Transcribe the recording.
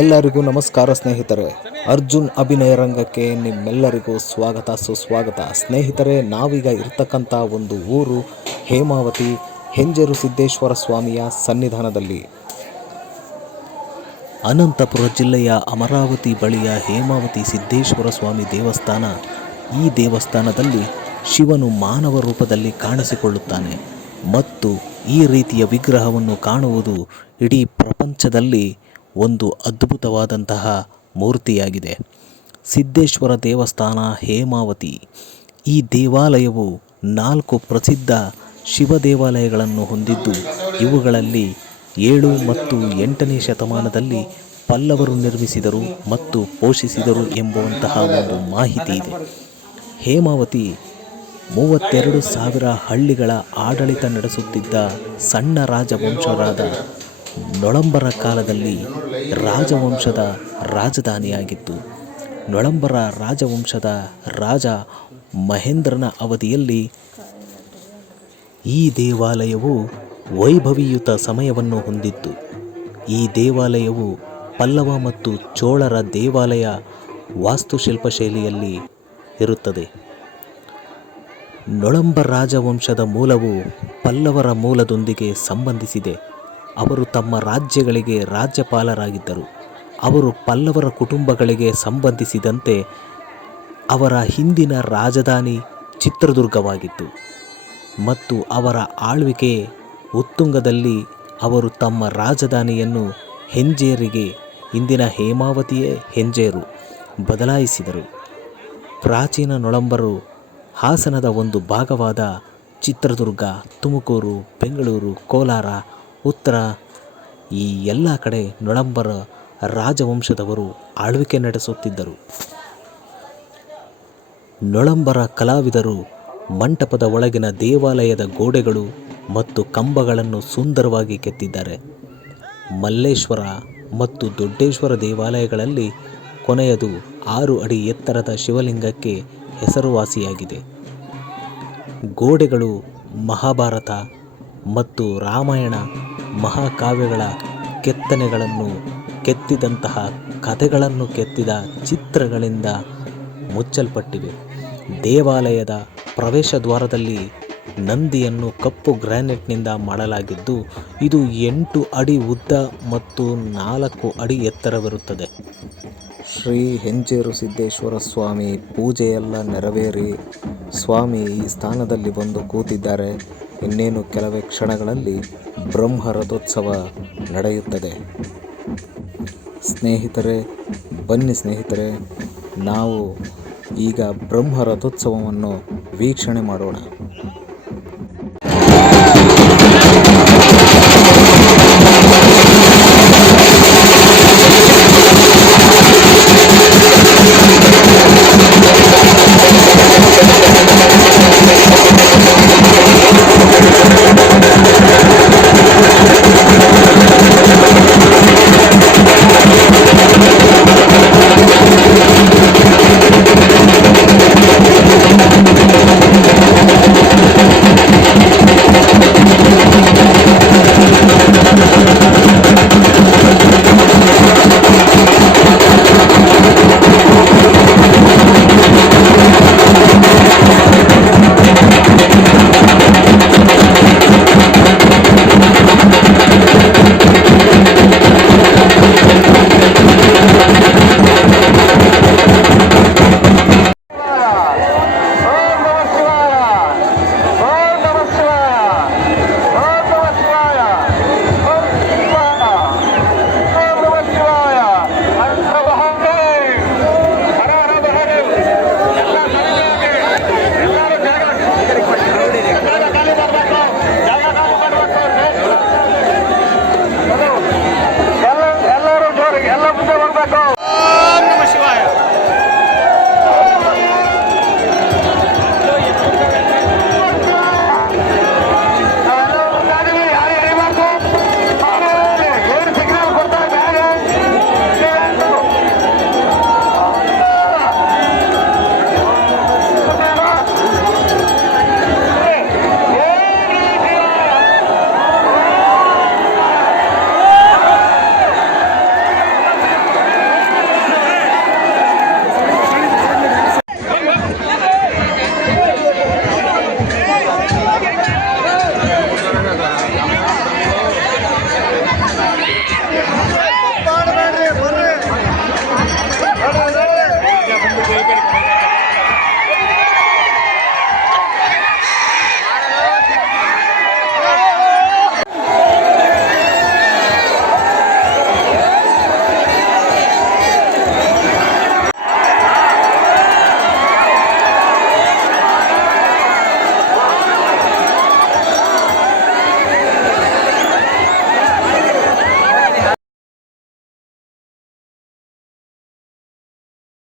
ಎಲ್ಲರಿಗೂ ನಮಸ್ಕಾರ ಸ್ನೇಹಿತರೆ. ಅರ್ಜುನ್ ಅಭಿನಯ ರಂಗಕ್ಕೆ ನಿಮ್ಮೆಲ್ಲರಿಗೂ ಸ್ವಾಗತ ಸುಸ್ವಾಗತ. ಸ್ನೇಹಿತರೆ, ನಾವೀಗ ಇರ್ತಕ್ಕಂಥ ಒಂದು ಊರು ಹೇಮಾವತಿ ಹೆಂಜೇರು ಸಿದ್ದೇಶ್ವರ ಸ್ವಾಮಿಯ ಸನ್ನಿಧಾನದಲ್ಲಿ. ಅನಂತಪುರ ಜಿಲ್ಲೆಯ ಅಮರಾವತಿ ಬಳಿಯ ಹೇಮಾವತಿ ಸಿದ್ದೇಶ್ವರ ಸ್ವಾಮಿ ದೇವಸ್ಥಾನ. ಈ ದೇವಸ್ಥಾನದಲ್ಲಿ ಶಿವನು ಮಾನವ ರೂಪದಲ್ಲಿ ಕಾಣಿಸಿಕೊಳ್ಳುತ್ತಾನೆ ಮತ್ತು ಈ ರೀತಿಯ ವಿಗ್ರಹವನ್ನು ಕಾಣುವುದು ಇಡೀ ಪ್ರಪಂಚದಲ್ಲಿ ಒಂದು ಅದ್ಭುತವಾದಂತಹ ಮೂರ್ತಿಯಾಗಿದೆ. ಸಿದ್ದೇಶ್ವರ ದೇವಸ್ಥಾನ ಹೇಮಾವತಿ. ಈ ದೇವಾಲಯವು 4 ಪ್ರಸಿದ್ಧ ಶಿವ ದೇವಾಲಯಗಳನ್ನು ಹೊಂದಿದ್ದು, ಇವುಗಳಲ್ಲಿ 7 ಮತ್ತು 8ನೇ ಶತಮಾನದಲ್ಲಿ ಪಲ್ಲವರು ನಿರ್ಮಿಸಿದರು ಮತ್ತು ಪೋಷಿಸಿದರು ಎಂಬುವಂತಹ ಒಂದು ಮಾಹಿತಿ ಇದೆ. ಹೇಮಾವತಿ 32,000 ಹಳ್ಳಿಗಳ ಆಡಳಿತ ನಡೆಸುತ್ತಿದ್ದ ಸಣ್ಣ ರಾಜವಂಶರಾದ ನೊಳಂಬರ ಕಾಲದಲ್ಲಿ ರಾಜವಂಶದ ರಾಜಧಾನಿಯಾಗಿತ್ತು. ನೊಳಂಬರ ರಾಜವಂಶದ ರಾಜ ಮಹೇಂದ್ರನ ಅವಧಿಯಲ್ಲಿ ಈ ದೇವಾಲಯವು ವೈಭವಿಯುತ ಸಮಯವನ್ನು ಹೊಂದಿತ್ತು. ಈ ದೇವಾಲಯವು ಪಲ್ಲವ ಮತ್ತು ಚೋಳರ ದೇವಾಲಯ ವಾಸ್ತುಶಿಲ್ಪ ಶೈಲಿಯಲ್ಲಿ ಇರುತ್ತದೆ. ನೊಳಂಬ ರಾಜವಂಶದ ಮೂಲವು ಪಲ್ಲವರ ಮೂಲದೊಂದಿಗೆ ಸಂಬಂಧಿಸಿದೆ. ಅವರು ತಮ್ಮ ರಾಜ್ಯಗಳಿಗೆ ರಾಜ್ಯಪಾಲರಾಗಿದ್ದರು. ಅವರು ಪಲ್ಲವರ ಕುಟುಂಬಗಳಿಗೆ ಸಂಬಂಧಿಸಿದಂತೆ ಅವರ ಹಿಂದಿನ ರಾಜಧಾನಿ ಚಿತ್ರದುರ್ಗವಾಗಿತ್ತು ಮತ್ತು ಅವರ ಆಳ್ವಿಕೆ ಉತ್ತುಂಗದಲ್ಲಿ ಅವರು ತಮ್ಮ ರಾಜಧಾನಿಯನ್ನು ಹೆಂಜೇರಿಗೆ, ಇಂದಿನ ಹೇಮಾವತಿಯೇ ಹೆಂಜೇರು, ಬದಲಾಯಿಸಿದರು. ಪ್ರಾಚೀನ ನೊಳಂಬರು ಹಾಸನದ ಒಂದು ಭಾಗವಾದ ಚಿತ್ರದುರ್ಗ, ತುಮಕೂರು, ಬೆಂಗಳೂರು, ಕೋಲಾರ, ಉತ್ತರ ಈ ಎಲ್ಲ ಕಡೆ ನೊಳಂಬರ ರಾಜವಂಶದವರು ಆಳ್ವಿಕೆ ನಡೆಸುತ್ತಿದ್ದರು. ನೊಳಂಬರ ಕಲಾವಿದರು ಮಂಟಪದ ಒಳಗಿನ ದೇವಾಲಯದ ಗೋಡೆಗಳು ಮತ್ತು ಕಂಬಗಳನ್ನು ಸುಂದರವಾಗಿ ಕೆತ್ತಿದ್ದಾರೆ. ಮಲ್ಲೇಶ್ವರ ಮತ್ತು ದೊಡ್ಡೇಶ್ವರ ದೇವಾಲಯಗಳಲ್ಲಿ ಕೊನೆಯದು 6 ಅಡಿ ಎತ್ತರದ ಶಿವಲಿಂಗಕ್ಕೆ ಹೆಸರುವಾಸಿಯಾಗಿದೆ. ಗೋಡೆಗಳು ಮಹಾಭಾರತ ಮತ್ತು ರಾಮಾಯಣ ಮಹಾಕಾವ್ಯಗಳ ಕೆತ್ತನೆಗಳನ್ನು ಕೆತ್ತಿದಂತಹ ಕಥೆಗಳನ್ನು ಕೆತ್ತಿದ ಚಿತ್ರಗಳಿಂದ ಮುಚ್ಚಲ್ಪಟ್ಟಿವೆ. ದೇವಾಲಯದ ಪ್ರವೇಶ ದ್ವಾರದಲ್ಲಿ ನಂದಿಯನ್ನು ಕಪ್ಪು ಗ್ರಾನೈಟ್ನಿಂದ ಮಾಡಲಾಗಿದ್ದು, ಇದು 8 ಅಡಿ ಉದ್ದ ಮತ್ತು 4 ಅಡಿ ಎತ್ತರವಿರುತ್ತದೆ. ಶ್ರೀ ಹೆಂಜೇರು ಸಿದ್ದೇಶ್ವರ ಸ್ವಾಮಿ ಪೂಜೆಯೆಲ್ಲ ನೆರವೇರಿ ಸ್ವಾಮಿ ಈ ಸ್ಥಾನದಲ್ಲಿ ಬಂದು ಕೂತಿದ್ದಾರೆ. ಇನ್ನೇನು ಕೆಲವೇ ಕ್ಷಣಗಳಲ್ಲಿ ಬ್ರಹ್ಮ ರಥೋತ್ಸವ ನಡೆಯುತ್ತದೆ. ಸ್ನೇಹಿತರೆ, ಬನ್ನಿ ಸ್ನೇಹಿತರೆ, ನಾವು ಈಗ ಬ್ರಹ್ಮ ರಥೋತ್ಸವವನ್ನು ವೀಕ್ಷಣೆ ಮಾಡೋಣ.